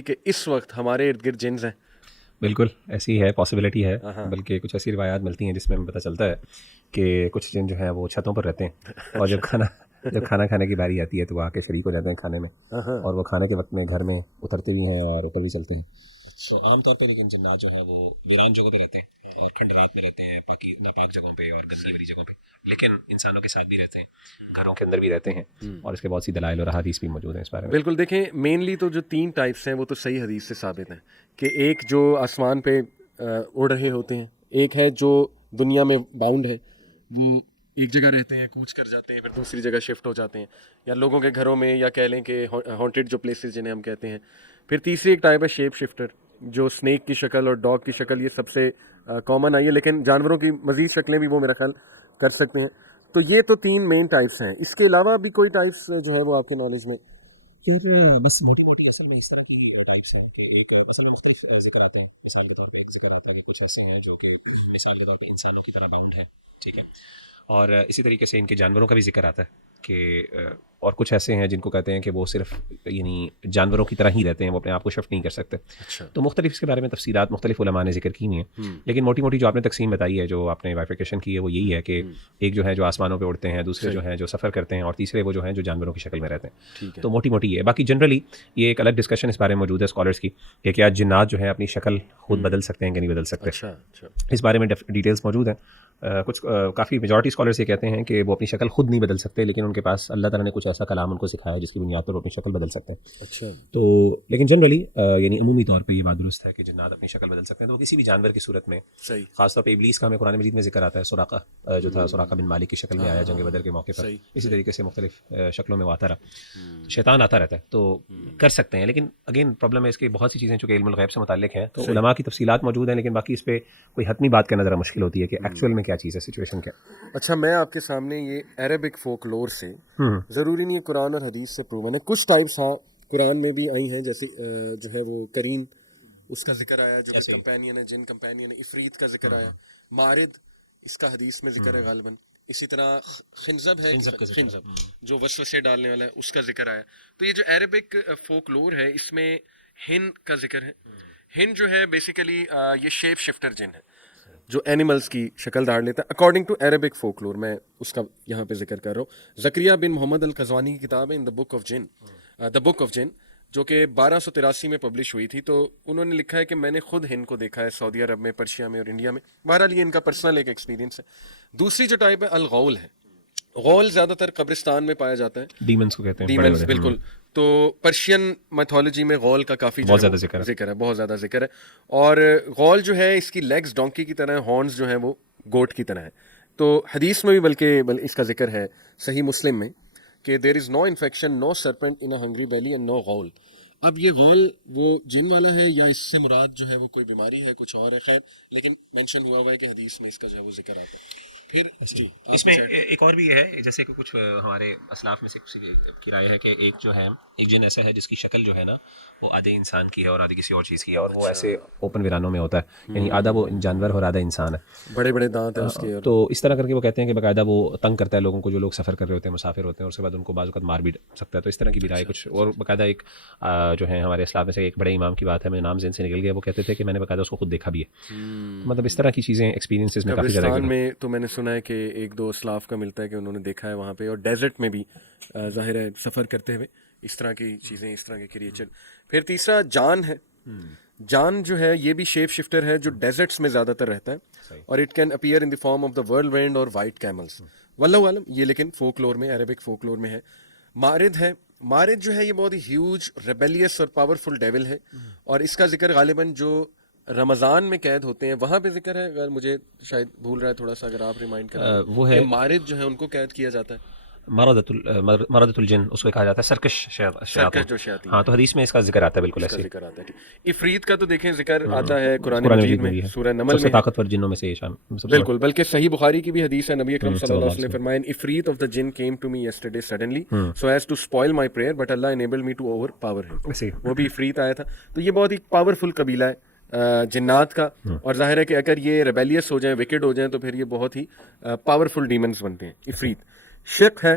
کہ اس وقت ہمارے ارد گرد جنز ہیں؟ بالکل ایسی ہے، پاسبلٹی ہے، بلکہ کچھ ایسی روایات ملتی ہیں جس میں ہمیں پتہ چلتا ہے کہ کچھ جن جو ہیں وہ چھتوں پر رہتے ہیں، اور جب کھانا کھانے کی باری آتی ہے تو وہ آ کے شریک ہو جاتے ہیں کھانے میں، اور وہ کھانے کے وقت میں گھر میں اترتے بھی ہیں اور اوپر بھی چلتے ہیں. تو عام طور پہ لیکن جنات جو ہیں وہ ویران جگہوں پہ رہتے ہیں اور کھنڈرات پہ رہتے ہیں، ناپاک جگہوں پہ اور گندگی بھری جگہوں پہ، لیکن انسانوں کے ساتھ بھی رہتے ہیں، گھروں کے اندر بھی رہتے ہیں، اور اس کے بہت سی دلائل اور احادیث بھی موجود ہیں اس بارے میں. بالکل. دیکھیں مینلی تو جو 3 ٹائپس ہیں وہ تو صحیح حدیث سے ثابت ہیں کہ ایک جو آسمان پہ اڑ رہے ہوتے ہیں، ایک ہے جو دنیا میں باؤنڈ ہے، وہ ایک جگہ رہتے ہیں، کوچ کر جاتے ہیں، پھر دوسری جگہ شفٹ ہو جاتے ہیں، یا لوگوں کے گھروں میں، یا کہہ لیں کہ ہانٹیڈ جو پلیسز جنہیں ہم کہتے ہیں. پھر تیسری ایک ٹائپ ہے شیپ شفٹر، جو سنیک کی شکل اور ڈاگ کی شکل، یہ سب سے کامن آئی ہے، لیکن جانوروں کی مزید شکلیں بھی وہ میرا خیال کر سکتے ہیں. تو یہ تو 3 مین ٹائپس ہیں. اس کے علاوہ بھی کوئی ٹائپس جو ہے وہ آپ کے نالج میں؟ پھر بس موٹی موٹی اصل میں اس طرح کی ٹائپس ہیں کہ ایک اصل میں مختلف ذکر آتے ہیں. مثال کے طور پہ ایک ذکر آتا ہے کہ کچھ ایسے ہیں جو کہ مثال کے طور پہ انسانوں کی طرح باؤنڈ ہے، ٹھیک ہے، اور اسی طریقے سے ان کے جانوروں کا بھی ذکر آتا ہے کہ اور کچھ ایسے ہیں جن کو کہتے ہیں کہ وہ صرف یعنی جانوروں کی طرح ہی رہتے ہیں، وہ اپنے آپ کو شفٹ نہیں کر سکتے. اچھا. تو مختلف اس کے بارے میں تفصیلات مختلف علماء نے ذکر کی ہوئی ہیں، لیکن موٹی موٹی جو آپ نے تقسیم بتائی ہے، جو آپ نے بائفرکیشن کی ہے، وہ یہی ہے کہ ایک جو ہے جو آسمانوں پہ اڑتے ہیں، دوسرے جو ہیں جو سفر کرتے ہیں، اور تیسرے وہ جو ہیں جو جانوروں کی شکل میں رہتے ہیں. تو موٹی موٹی یہ ہے. باقی جنرلی یہ ایک الگ ڈسکشن اس بارے میں موجود ہے اسکالرس کی کہ کیا جنات جو ہیں اپنی شکل خود بدل سکتے ہیں کہ نہیں بدل سکتے. اس بارے میں ڈیٹیلز موجود ہیں. کچھ کافی میجورٹی اسکالرس یہ کہتے ہیں کہ وہ اپنی شکل خود نہیں بدل سکتے، لیکن ان کے پاس اللہ تعالیٰ نے کچھ ایسا کلام ان کو سکھایا جس کی بنیاد پر وہ اپنی شکل بدل سکتے ہیں. اچھا. تو لیکن جنرلی یعنی عمومی طور پہ یہ بات درست ہے کہ جنات اپنی شکل بدل سکتے ہیں، تو وہ کسی بھی جانور کی صورت میں، خاص طور پہ ابلیس کا ہمیں قرآن مجید میں ذکر آتا ہے. سراقہ جو تھا، سراقہ بن مالک کی شکل میں آیا جنگ بدر کے موقع پر، اسی طریقے سے مختلف شکلوں میں وہ آتا رہا. شیطان آتا رہتا ہے، تو کر سکتے ہیں. لیکن اگین پرابلم ہے اس کی بہت سی چیزیں چونکہ علم الغیب سے متعلق ہیں، تو علماء کی تفصیلات موجود ہیں، لیکن باقی اس پہ کوئی حتمی بات کرنا ذرا مشکل ہوتی ہے کہ ایکچوئل میں کیا چیز ہے، سچویشن کیا. اچھا، میں آپ کے سامنے یہ عربک فوک لور سے، ضروری نہیں ہے قرآن اور حدیث سے پروون ہے، کچھ ٹائپس ہاں قرآن میں بھی آئی ہیں، جیسے جو ہے وہ کرین، اس کا ذکر آیا جو کمپینین ہے، جن کمپینین ہے. افریت کا ذکر آیا. مارد، اس کا حدیث میں ذکر ہے غالباً. اسی طرح خنزب ہے، خنزب جو وسوسے ڈالنے والا ہے، اس کا ذکر آیا. تو یہ جو عربک فوک لور ہے، اس میں ہن کا ذکر ہے. ہن جو ہے بیسیکلی یہ شیپ شفٹر جن ہے جو اینیملز کی شکل دھار لیتا ہے اکارڈنگ ٹو عربک فولکلور. میں اس کا یہاں پہ ذکر کر رہا ہوں. زکریا بن محمد القزوانی کی کتاب ہے ان دا بک آف جن، جو کہ 1283 میں پبلش ہوئی تھی. تو انہوں نے لکھا ہے کہ میں نے خود ہند کو دیکھا ہے سعودی عرب میں، پرشیا میں اور انڈیا میں. بہرحال یہ ان کا پرسنل ایک ایکسپیرینس ہے. دوسری جو ٹائپ ہے الغول ہے. غول زیادہ تر قبرستان میں پایا جاتا ہے، ڈیمنز کو کہتے ہیں، ڈیمنز بالکل. تو پرشین میتھولوجی میں غول کا کافی بہت زیادہ ذکر ہے، بہت زیادہ ذکر ہے. اور غول جو ہے اس کی لیگز ڈونکی کی طرح، ہارنز جو ہیں وہ گوٹ کی طرح ہے. تو حدیث میں بھی بلکہ اس کا ذکر ہے صحیح مسلم میں کہ there is no infection, no serpent in hungry belly and no ghoul. اب یہ غول وہ جن والا ہے یا اس سے مراد جو ہے وہ کوئی بیماری ہے، کچھ اور ہے، خیر، لیکن مینشن ہوا ہوا ہے کہ حدیث میں اس کا جو ہے وہ ذکر آتا ہے. پھر جی اس میں ایک اور بھی ہے، جیسے کہ کچھ ہمارے اسلاف میں سے کسی کی رائے ہے کہ ایک جو ہے ایک جن ایسا ہے جس کی شکل جو ہے نا وہ آدھے انسان کی ہے اور آدھی کسی اور چیز کی ہے، اور وہ ایسے اوپن ویرانوں میں ہوتا ہے، یعنی آدھا وہ جانور اور آدھا انسان ہے، بڑے بڑے دانت ہیں اس کے. تو اس طرح کر کے وہ کہتے ہیں کہ باقاعدہ وہ تنگ کرتا ہے لوگوں کو، جو لوگ سفر کر رہے ہوتے ہیں، مسافر ہوتے ہیں، اور اس کے بعد ان کو بعض اوقات مار بھی سکتا ہے. تو اس طرح کی بھی رائے کچھ. اور باقاعدہ ایک جو ہے ہمارے اسلام میں سے ایک بڑے امام کی بات ہے، میں نام ذہن سے نکل گیا، وہ کہتے تھے کہ میں نے باقاعدہ اس کو خود دیکھا بھی ہے. مطلب اس طرح کی چیزیں ایکسپیرینسز میں کافی زیادہ. قبرستان میں تو میں نے سنا ہے کہ ایک دو اسلاف کا ملتا ہے کہ انہوں نے دیکھا ہے وہاں پہ، اور ڈیزرٹ میں بھی ظاہر ہے سفر کرتے ہوئے اس طرح کی چیزیں، اس طرح کے کریچر. پھر تیسرا جان ہے. جان جو ہے یہ بھی شیپ شفٹر ہے جو ڈیزرٹس میں زیادہ تر رہتا ہے، اور it can appear in the form of the whirlwind or white camels. واللہ عالم یہ لیکن فولکلور میں، عربک فولکلور میں ہے. مارد ہے. مارد جو ہے یہ بہت ہی ہیوج، ریبیلیس اور پاورفل ڈیول ہے، اور اس کا ذکر غالباً جو رمضان میں قید ہوتے ہیں وہاں پہ ذکر ہے. اگر مجھے شاید بھول رہا ہے تھوڑا سا، اگر آپ ریمائنڈ کریں وہ ہے کہ مارد جو ہے ان کو قید کیا جاتا ہے. مردۃ الجن اس کو کہا جاتا ہے، سرکش جو شیاطین. ہاں، تو حدیث میں اس کا ذکر آتا ہے بالکل ایسے. ذکر آتا ہے. افریت کا تو دیکھیں ذکر آتا ہے قرآن مجید میں، سورہ نمل میں، طاقتور جنوں میں سے شان. بالکل، بلکہ صحیح بخاری کی بھی حدیث ہے، نبی اکرم صلی اللہ علیہ وسلم نے فرمایا افریت آف دا جن came to me yesterday suddenly so as to spoil my prayer but Allah enabled me to overpower him. وہ بھی افریت آیا تھا. تو یہ بہت ہی پاورفل قبیلہ ہے جنات کا، اور ظاہر ہے کہ اگر یہ ریبیلیس ہو جائیں، وکڈ ہو جائیں، تو پھر یہ بہت ہی پاورفل ڈیمنز بنتے ہیں. افریت. شق ہے.